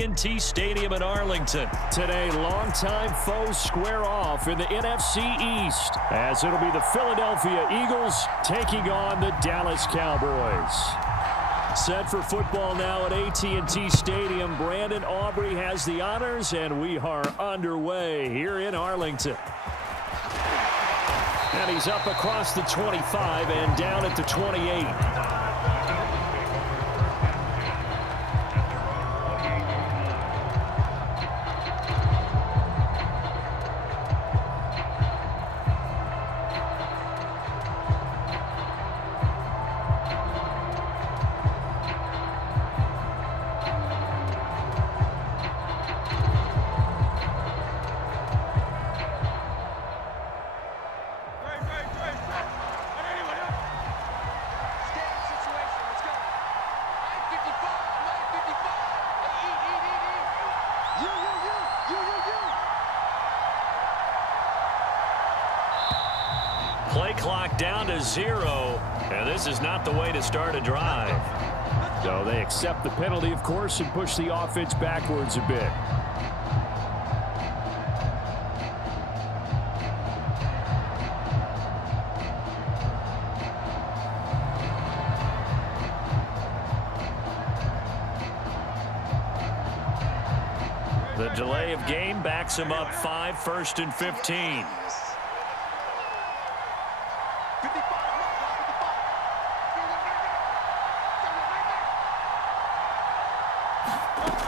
AT&T Stadium in Arlington. Today, longtime foes square off in the NFC East, as it'll be the Philadelphia Eagles taking on the Dallas Cowboys. Set for football now at AT&T Stadium. Brandon Aubrey has the honors, and we are underway here in Arlington. And he's up across the 25 and down at the 28. Play clock down to 0, and this is not the way to start a drive. So they accept the penalty, of course, and push the offense backwards a bit. The delay of game backs him up 5, 1st and 15.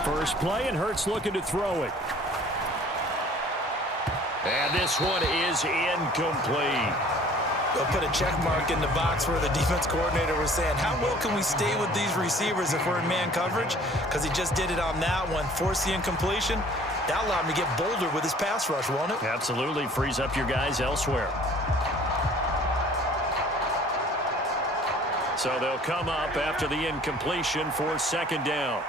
First play, and Hurts looking to throw it. And this one is incomplete. They'll put a check mark in the box where the defense coordinator was saying, how well can we stay with these receivers if we're in man coverage? Because he just did it on that one, forced the incompletion. That allowed him to get bolder with his pass rush, won't it? Absolutely. Frees up your guys elsewhere. So they'll come up after the incompletion for 2nd down.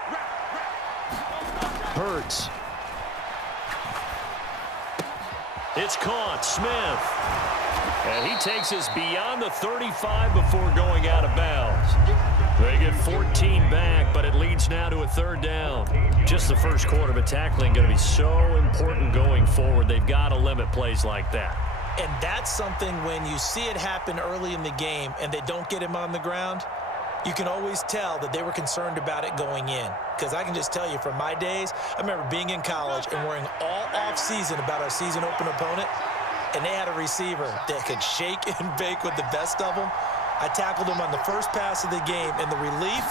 Hurts. It's caught. Smith. And he takes us beyond the 35 before going out of bounds. They get 14 back, but it leads now to a 3rd down. Just the first quarter, but tackling going to be so important going forward. They've got to limit plays like that. And that's something when you see it happen early in the game and they don't get him on the ground, you can always tell that they were concerned about it going in. Because I can just tell you from my days, I remember being in college and worrying all off-season about our season open opponent, and they had a receiver that could shake and bake with the best of them. I tackled him on the first pass of the game, and the relief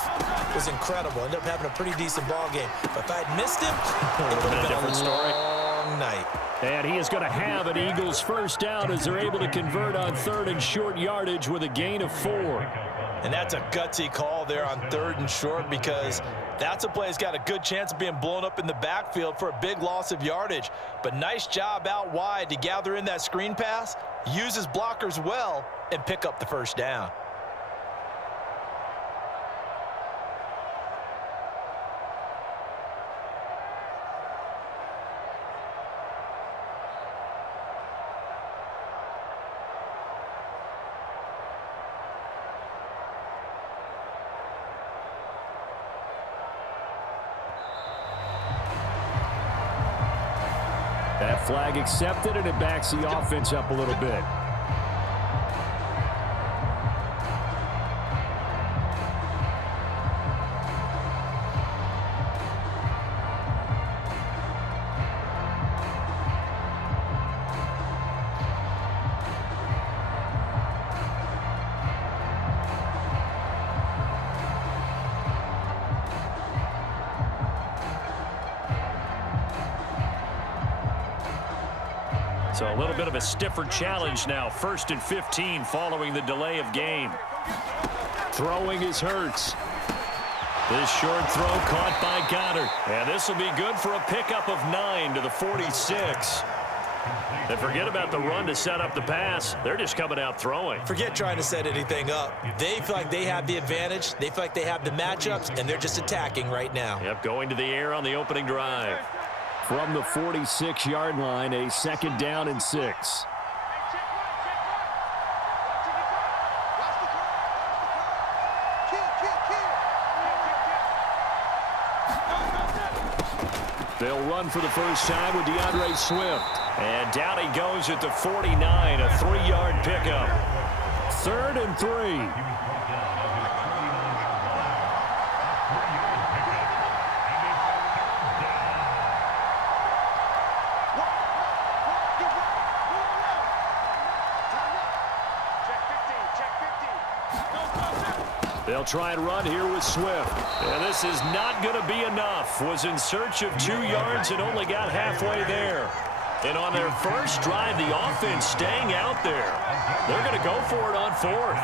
was incredible. Ended up having a pretty decent ball game. But if I had missed him, it would have been a different story. Long night. And he is going to have an Eagles 1st down as they're able to convert on 3rd and short yardage with a gain of 4. And that's a gutsy call there on 3rd and short, because that's a play that's got a good chance of being blown up in the backfield for a big loss of yardage. But nice job out wide to gather in that screen pass, use his blockers well, and pick up the 1st down. That flag accepted, and it backs the offense up a little bit. So a little bit of a stiffer challenge now. 1st and 15 following the delay of game. Throwing is Hurts. This short throw caught by Goddard. And this will be good for a pickup of 9 to the 46. And forget about the run to set up the pass. They're just coming out throwing. Forget trying to set anything up. They feel like they have the advantage. They feel like they have the matchups, and they're just attacking right now. Yep, going to the air on the opening drive. From the 46-yard line, a 2nd down and 6. They'll run for the first time with DeAndre Swift. And down he goes at the 49, a 3-yard pickup. 3rd and 3. They'll try and run here with Swift. And this is not going to be enough. Was in search of 2 yards and only got halfway there. And on their first drive, the offense staying out there. They're going to go for it on 4th.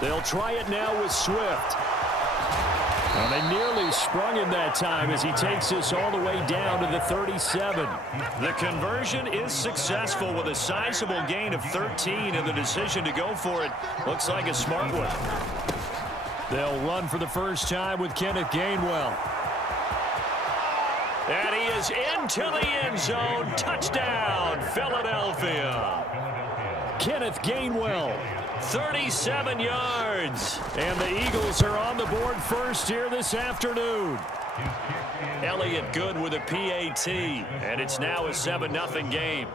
They'll try it now with Swift. Well, they nearly sprung him that time as he takes this all the way down to the 37. The conversion is successful with a sizable gain of 13, and the decision to go for it looks like a smart one. They'll run for the first time with Kenneth Gainwell. And he is into the end zone. Touchdown, Philadelphia. Kenneth Gainwell. 37 yards. And the Eagles are on the board first here this afternoon. Elliott good with a PAT. And it's now a 7-0 game.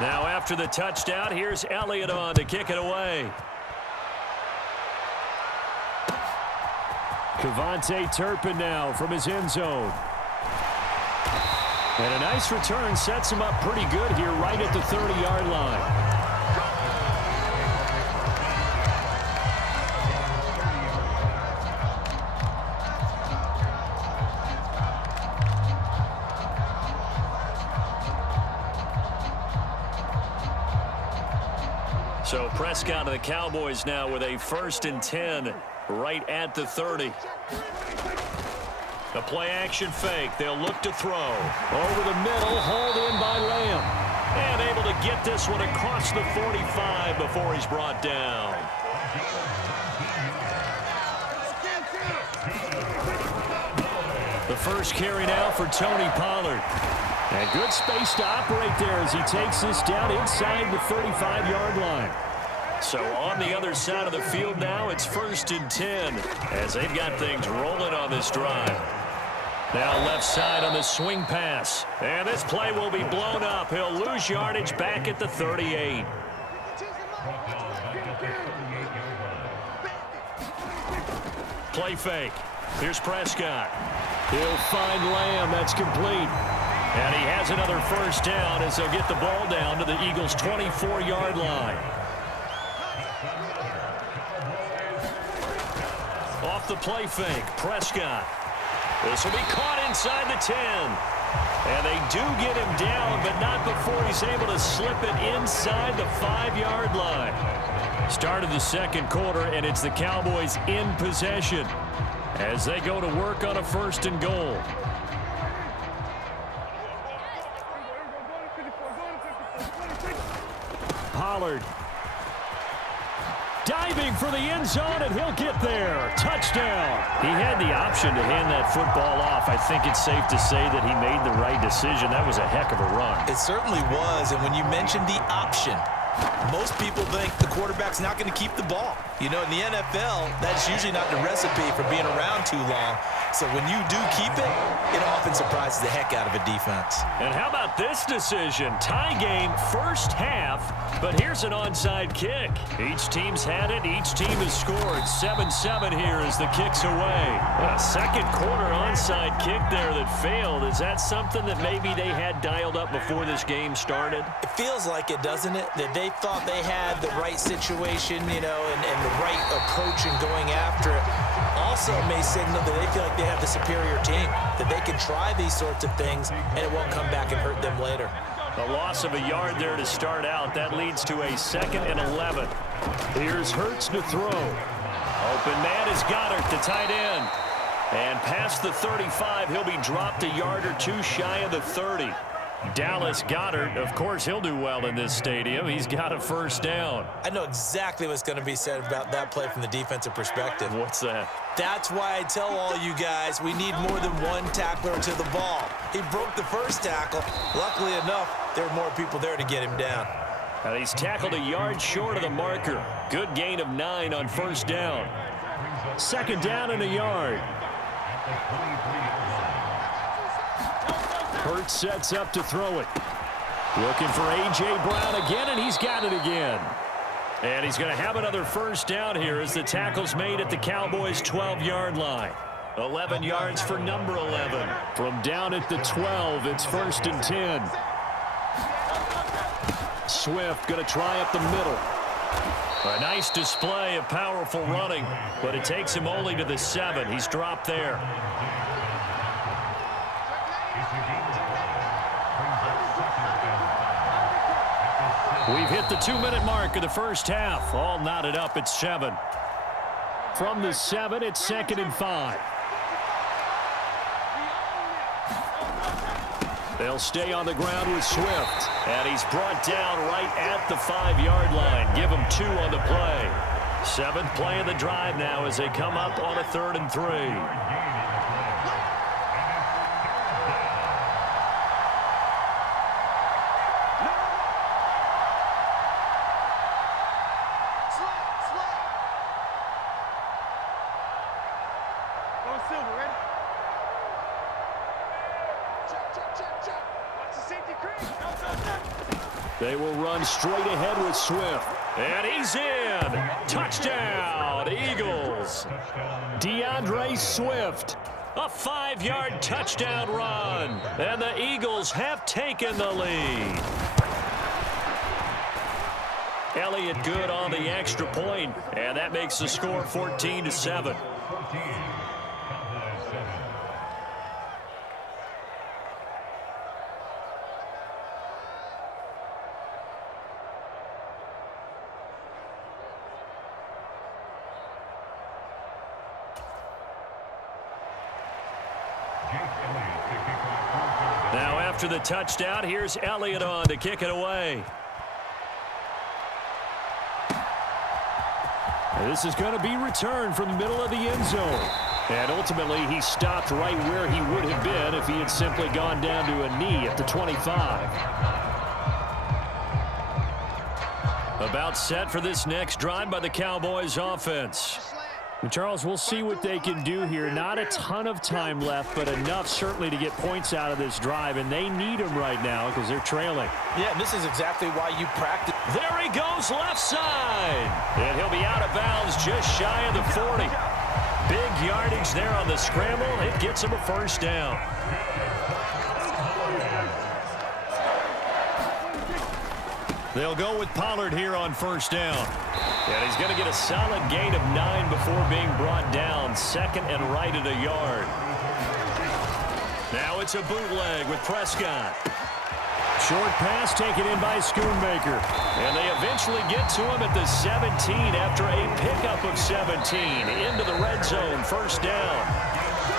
Now after the touchdown, here's Elliott on to kick it away. Kevontae Turpin now from his end zone. And a nice return sets him up pretty good here right at the 30-yard line. So Prescott of the Cowboys now with a 1st and 10 right at the 30. The play action fake. They'll look to throw. Over the middle, hauled in by Lamb. And able to get this one across the 45 before he's brought down. The first carry now for Tony Pollard. And good space to operate there as he takes this down inside the 35-yard line. So on the other side of the field now, it's 1st and 10 as they've got things rolling on this drive. Now left side on the swing pass. And this play will be blown up. He'll lose yardage back at the 38. Play fake. Here's Prescott. He'll find Lamb. That's complete. And he has another 1st down as they'll get the ball down to the Eagles' 24-yard line. Off the play fake, Prescott. This will be caught inside the 10. And they do get him down, but not before he's able to slip it inside the 5-yard line. Start of the 2nd quarter, and it's the Cowboys in possession as they go to work on a 1st and goal. Pollard diving for the end zone, and he'll get there. Touchdown. He had the option to hand that football off. I think it's safe to say that he made the right decision. That was a heck of a run. It certainly was, and when you mentioned the option, most people think the quarterback's not going to keep the ball. You know, in the NFL, that's usually not the recipe for being around too long. So when you do keep it, it often surprises the heck out of a defense. And how about this decision? Tie game, first half, but here's an onside kick. Each team's had it. Each team has scored. 7-7 here as the kick's away. A 2nd quarter onside kick there that failed. Is that something that maybe they had dialed up before this game started? It feels like it, doesn't it? That they thought they had the right situation, you know, and the right approach in going after it. Also may signal that they feel like they have the superior team, that they can try these sorts of things and it won't come back and hurt them later. A loss of a yard there to start out. That leads to a 2nd and 11. Here's Hurts to throw. Open man is Goddard, the tight end. And past the 35, he'll be dropped a yard or two shy of the 30. Dallas Goedert, of course, he'll do well in this stadium. He's got a first down. I know exactly what's going to be said about that play from the defensive perspective. What's that? That's why I tell all you guys we need more than one tackler to the ball. He broke the first tackle. Luckily enough, there were more people there to get him down. And he's tackled a yard short of the marker. Good gain of 9 on first down. Second down and a yard. Hurts sets up to throw it. Looking for A.J. Brown again, and he's got it again. And he's going to have another first down here as the tackle's made at the Cowboys' 12-yard line. 11 yards for number 11. From down at the 12, it's 1st and 10. Swift going to try up the middle. A nice display of powerful running, but it takes him only to the 7. He's dropped there. We've hit the 2-minute mark of the first half. All knotted up at 7. From the 7, it's 2nd and 5. They'll stay on the ground with Swift. And he's brought down right at the 5-yard line. Give him 2 on the play. 7th play of the drive now as they come up on a 3rd and 3. They will run straight ahead with Swift. And he's in. Touchdown, Eagles. DeAndre Swift. A 5-yard touchdown run. And the Eagles have taken the lead. Elliott good on the extra point, and that makes the score 14-7. Now after the touchdown, here's Elliott on to kick it away. This is going to be returned from the middle of the end zone. And ultimately, he stopped right where he would have been if he had simply gone down to a knee at the 25. About set for this next drive by the Cowboys offense. And Charles, we'll see what they can do here. Not a ton of time left, but enough certainly to get points out of this drive, and they need them right now because they're trailing. Yeah, and this is exactly why you practice. There he goes left side, and he'll be out of bounds just shy of the 40. Big yardage there on the scramble. It gets him a first down. They'll go with Pollard here on first down. And he's going to get a solid gain of 9 before being brought down. 2nd and right at a yard. Now it's a bootleg with Prescott. Short pass taken in by Schoonmaker. And they eventually get to him at the 17 after a pickup of 17. Into the red zone, first down.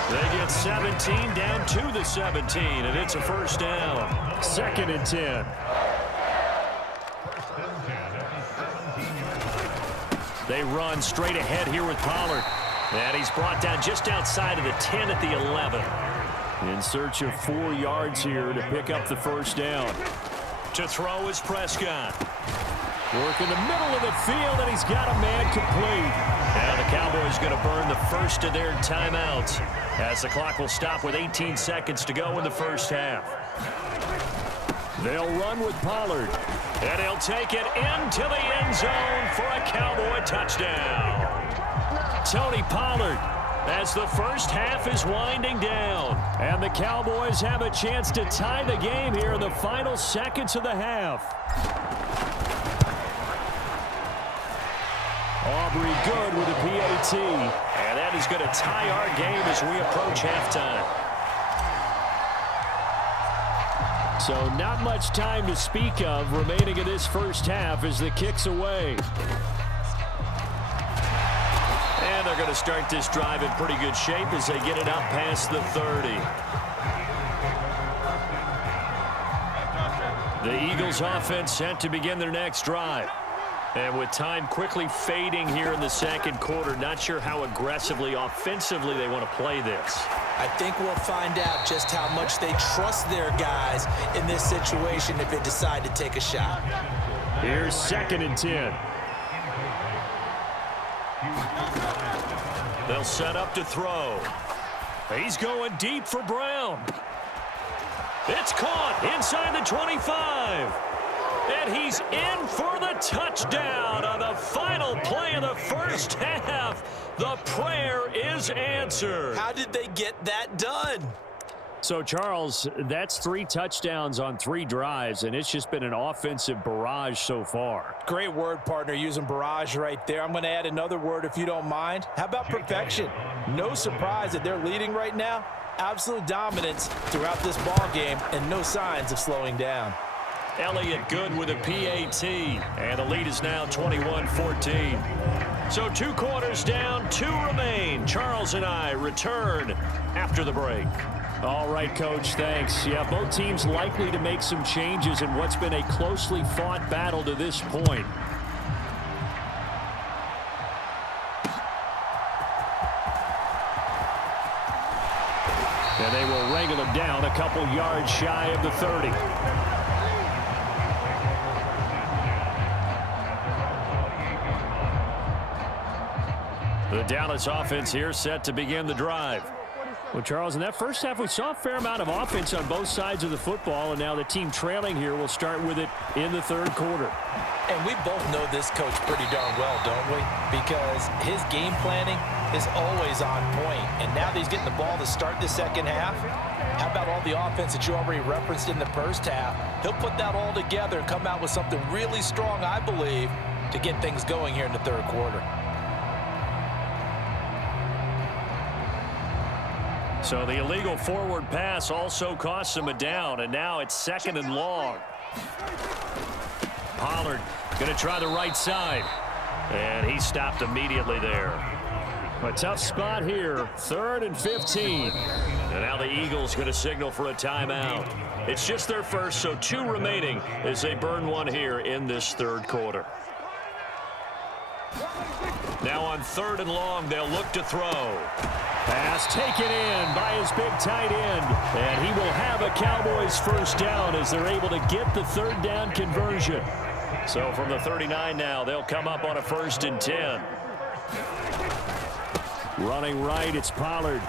They get 17 down to the 17, and it's a first down. 2nd and 10. They run straight ahead here with Pollard. And he's brought down just outside of the 10 at the 11. In search of 4 yards here to pick up the first down. To throw is Prescott. Work in the middle of the field, and he's got a man complete. Now the Cowboys going to burn the first of their timeouts as the clock will stop with 18 seconds to go in the first half. They'll run with Pollard. And he'll take it into the end zone for a Cowboy touchdown. Tony Pollard as the first half is winding down. And the Cowboys have a chance to tie the game here in the final seconds of the half. Aubrey good with a PAT. And that is going to tie our game as we approach halftime. So not much time to speak of remaining in this first half as the kick's away. And they're going to start this drive in pretty good shape as they get it out past the 30. The Eagles offense set to begin their next drive. And with time quickly fading here in the second quarter, not sure how aggressively, offensively they want to play this. I think we'll find out just how much they trust their guys in this situation if they decide to take a shot. Here's 2nd and 10. They'll set up to throw. He's going deep for Brown. It's caught inside the 25. And he's in for the touchdown on the final play of the first half. The prayer is answered. How did they get that done? So, Charles, that's 3 touchdowns on 3 drives, and it's just been an offensive barrage so far. Great word, partner, using barrage right there. I'm going to add another word if you don't mind. How about perfection? No surprise that they're leading right now. Absolute dominance throughout this ball game and no signs of slowing down. Elliott good with a PAT, and the lead is now 21-14. So 2 quarters down, 2 remain. Charles and I return after the break. All right, Coach, thanks. Yeah, both teams likely to make some changes in what's been a closely fought battle to this point. And they will wrangle him down a couple yards shy of the 30. The Dallas offense here set to begin the drive. Well, Charles, in that first half, we saw a fair amount of offense on both sides of the football, and now the team trailing here will start with it in the third quarter. And we both know this coach pretty darn well, don't we? Because his game planning is always on point. And now that he's getting the ball to start the second half, how about all the offense that you already referenced in the first half? He'll put that all together and come out with something really strong, I believe, to get things going here in the third quarter. So the illegal forward pass also costs him a down, and now it's 2nd and long. Pollard going to try the right side, and he stopped immediately there. A tough spot here, 3rd and 15. And now the Eagles going to signal for a timeout. It's just their first, so 2 remaining as they burn 1 here in this third quarter. Now on 3rd and long, they'll look to throw. Pass taken in by his big tight end. And he will have a Cowboys first down as they're able to get the 3rd down conversion. So from the 39 now, they'll come up on a 1st and 10. Running right, it's Pollard.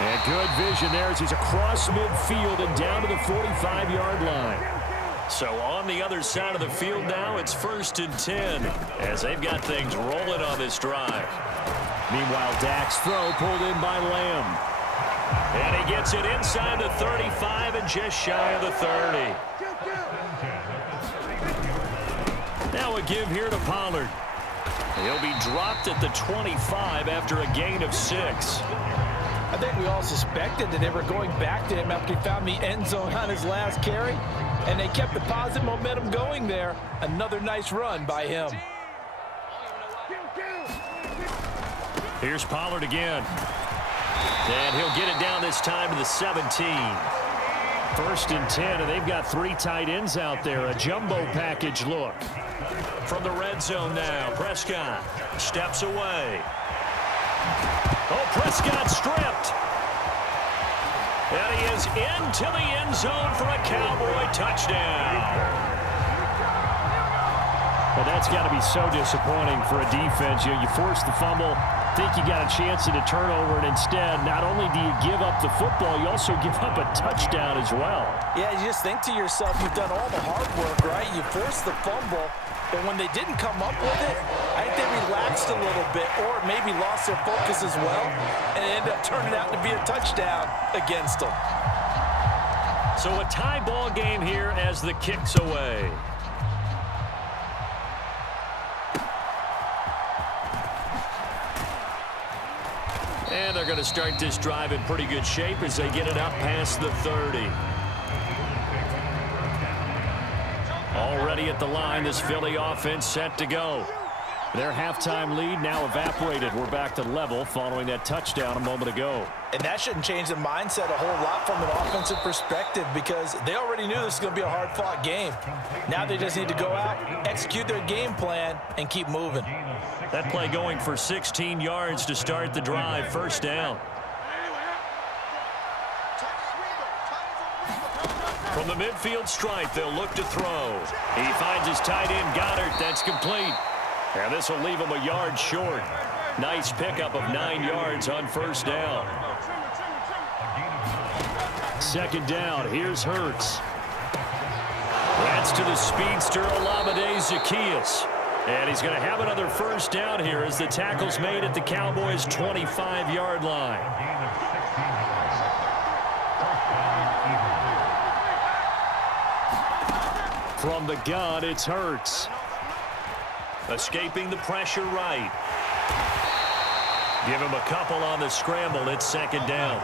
And good vision there as he's across midfield and down to the 45-yard line. So on the other side of the field now, it's 1st and 10 as they've got things rolling on this drive. Meanwhile, Dak's throw pulled in by Lamb. And he gets it inside the 35 and just shy of the 30. Now a give here to Pollard. He'll be dropped at the 25 after a gain of 6. I think we all suspected that they were going back to him after he found the end zone on his last carry. And they kept the positive momentum going there. Another nice run by him. Here's Pollard again. And he'll get it down this time to the 17. 1st and 10, and they've got 3 tight ends out there. A jumbo package look. From the red zone now, Prescott steps away. Oh, Prescott stripped. And he is into the end zone for a Cowboy touchdown. Well, that's got to be so disappointing for a defense. You force the fumble, think you got a chance at a turnover, and instead, not only do you give up the football, you also give up a touchdown as well. Yeah, you just think to yourself, you've done all the hard work, right? You forced the fumble, but when they didn't come up with it, I think they relaxed a little bit or maybe lost their focus as well, and it ended up turning out to be a touchdown against them. So a tie ball game here as the kick's away. And they're going to start this drive in pretty good shape as they get it up past the 30. Already at the line, this Philly offense set to go. Their halftime lead now evaporated. We're back to level following that touchdown a moment ago. And that shouldn't change the mindset a whole lot from an offensive perspective because they already knew this was going to be a hard-fought game. Now they just need to go out, execute their game plan, and keep moving. That play going for 16 yards to start the drive. First down. From the midfield stripe, they'll look to throw. He finds his tight end, Goddard. That's complete. And this will leave him a yard short. Nice pickup of 9 yards on first down. Second down, here's Hurts. That's to the speedster, Olamide Zaccheaus. And he's going to have another first down here as the tackle's made at the Cowboys' 25-yard line. From the gun, it's Hurts. Escaping the pressure right. Give him a couple on the scramble. It's second down.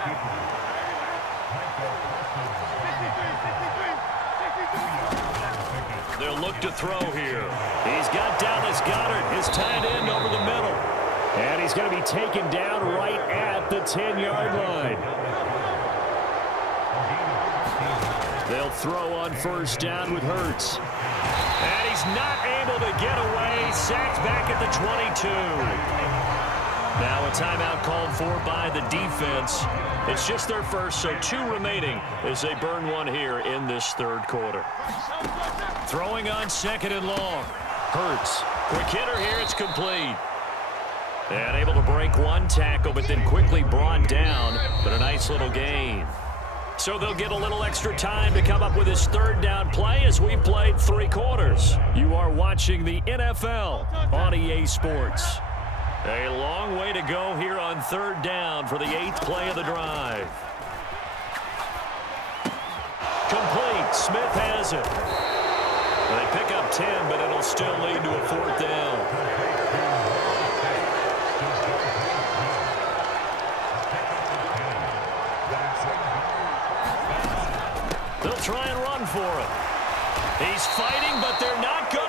They'll look to throw here. He's got Dallas Goedert, his tight end, over the middle. And he's going to be taken down right at the 10-yard line. They'll throw on first down with Hurts. And he's not able to get away. Sacked back at the 22. Now a timeout called for by the defense. It's just their first, so 2 remaining as they burn one here in this third quarter. Throwing on second and long. Hurts. Quick hitter here. It's complete. And able to break one tackle, but then quickly brought down. But a nice little gain. So they'll get a little extra time to come up with his third down play as we've played 3 quarters. You are watching the NFL on EA Sports. A long way to go here on third down for the 8th play of the drive. Complete. Smith has it. They pick up 10, but it'll still lead to a fourth down. They'll try and run for it. He's fighting, but they're not going